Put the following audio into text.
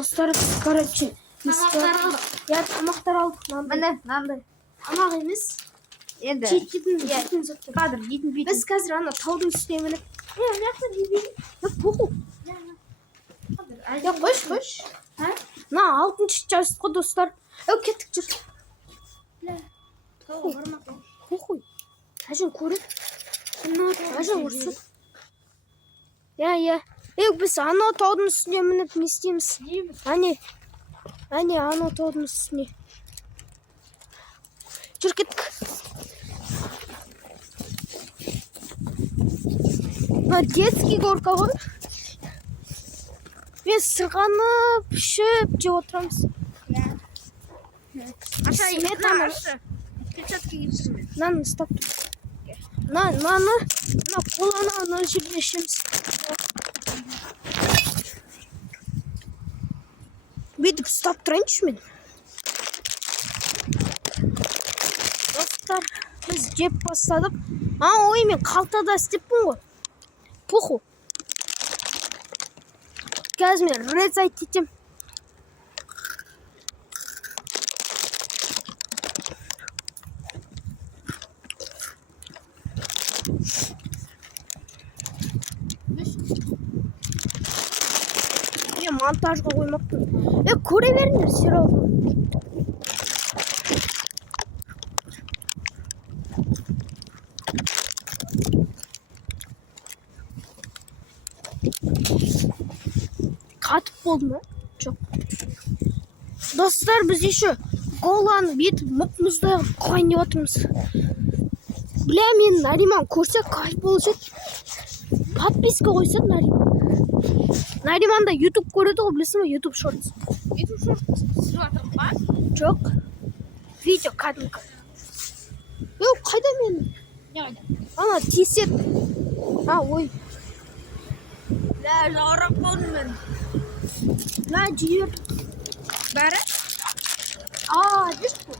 Достар, короче, Тамақтар алдық. Я тамақтар алдық. Міне, мынандай. Тамақ емес. Енді. Жейтін заттар. Қадір, дейтін бейтін. Біз қазір ана таудың үстіне мініп. Мына жебейін. Похуй. Я қойш. На, 6-шы час қой, достар. Кеттік жүр. Похуй. Әжен көріп. Әжен ұрсын. Я. Біз ана таудың үстіне мініп не істейміз? Әне, ана таудың үстіне. Жүр кеттік. Детский горка ғой. Мен сырғанып, шөп жеп отырамыз. Сметана. Печатки кетірме. Наны ұстап тұр. Наны қолана ана жерде ішеміз. Бүйтіп ұстап тұрайыншы мен. Достар, біз жеп бастадық. Ой, мен қалтада істеппін ғой. Похуй. Қазір мен резать етем. Мен монтажға қоймаппын. Көре беріңдер, сериал. Қатып болды ма? Жоқ. Достар, біз еще голланы бетіп мұп-мұздай қойын деп отырмыз. Бля, мен Нариман көрсе кайф болушы еді. Подписка қойса Нариман. Нариманда YouTube көреді ғой, білесің бе? YouTube Shorts. YouTube Shorts сұратыр ба? Жоқ. Видео кәдімгі. Қайда мен? Не қайда? Ана тесет. Ой. Бля, жауырап қалдым мен. Жер. Бәрі? Деш бұл.